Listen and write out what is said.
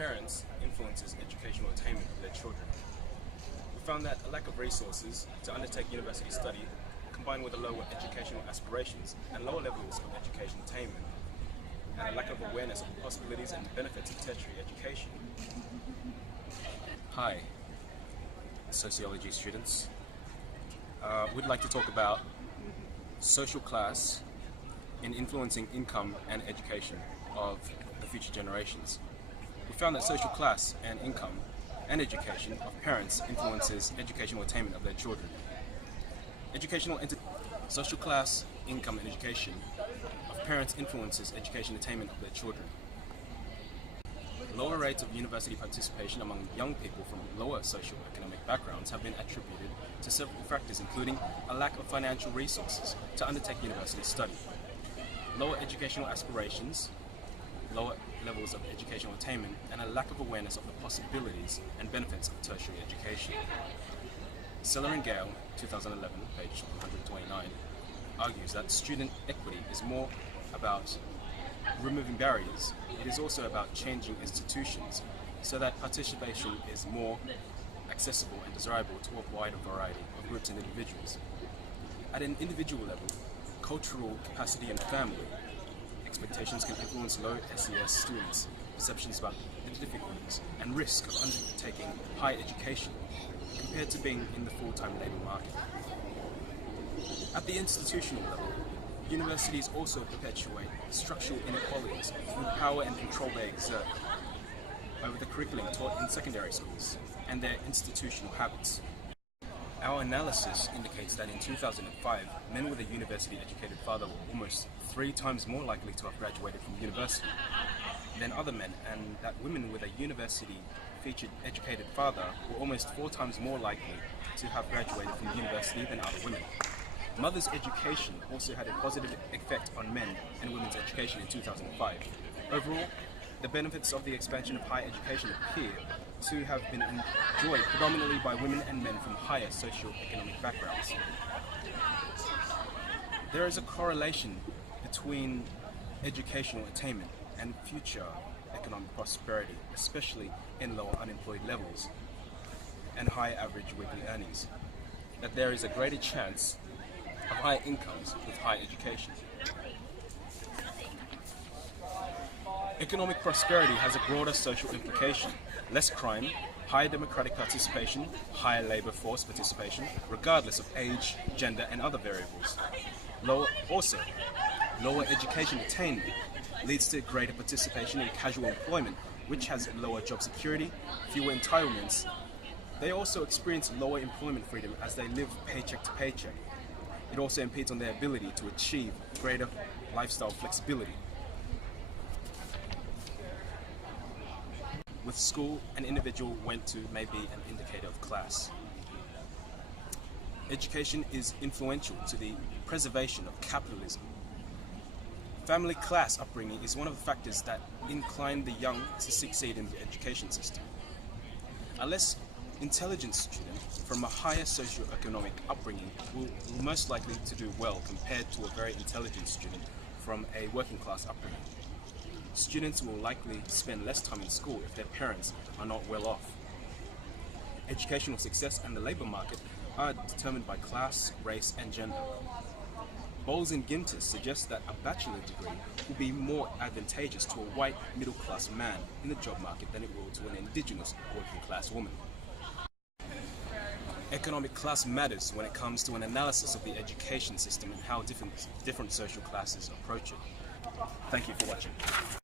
parents influences educational attainment of their children. We found that a lack of resources to undertake university study, combined with a lower educational aspirations and lower levels of education attainment, and a lack of awareness of the possibilities and benefits of tertiary education. Hi, sociology students. We'd like to talk about social class in influencing income and education of the future generations. We found that social class and income and education of parents influences educational attainment of their children. Social class, income and education of parents influences education attainment of their children. Lower rates of university participation among young people from lower socio-economic backgrounds have been attributed to several factors, including a lack of financial resources to undertake university study, lower educational aspirations, lower levels of educational attainment, and a lack of awareness of the possibilities and benefits of tertiary education. Seller and Gale, 2011, page 129, argues that student equity is more about removing barriers. It is also about changing institutions so that participation is more accessible and desirable to a wider variety of groups and individuals. At an individual level, cultural capacity and family expectations can influence low SES students' perceptions about the difficulties and risk of undertaking higher education compared to being in the full-time labour market. At the institutional level, universities also perpetuate structural inequalities through power and control they exert over the curriculum taught in secondary schools and their institutional habits. Our analysis indicates that in 2005, men with a university-educated father were almost 3 times more likely to have graduated from university than other men, and that women with a university-featured educated father were almost 4 times more likely to have graduated from university than other women. Mother's education also had a positive effect on men and women's education in 2005. Overall, the benefits of the expansion of higher education appear to have been enjoyed predominantly by women and men from higher socio-economic backgrounds. There is a correlation between educational attainment and future economic prosperity, especially in lower unemployed levels and high average weekly earnings, that there is a greater chance of higher incomes with high education. Economic prosperity has a broader social implication: less crime, higher democratic participation, higher labour force participation, regardless of age, gender and other variables. Lower education attainment leads to greater participation in casual employment, which has lower job security, fewer entitlements. They also experience lower employment freedom as they live paycheck to paycheck. It also impedes on their ability to achieve greater lifestyle flexibility. With school, an individual went to may be an indicator of class. Education is influential to the preservation of capitalism. Family class upbringing is one of the factors that incline the young to succeed in the education system. A less intelligent student from a higher socio-economic upbringing will most likely to do well compared to a very intelligent student from a working class upbringing. Students will likely spend less time in school if their parents are not well off. Educational success and the labour market are determined by class, race and gender. Bowles and Gintis suggest that a bachelor degree will be more advantageous to a white middle-class man in the job market than it will to an indigenous working-class woman. Economic class matters when it comes to an analysis of the education system and how different social classes approach it. Thank you for watching.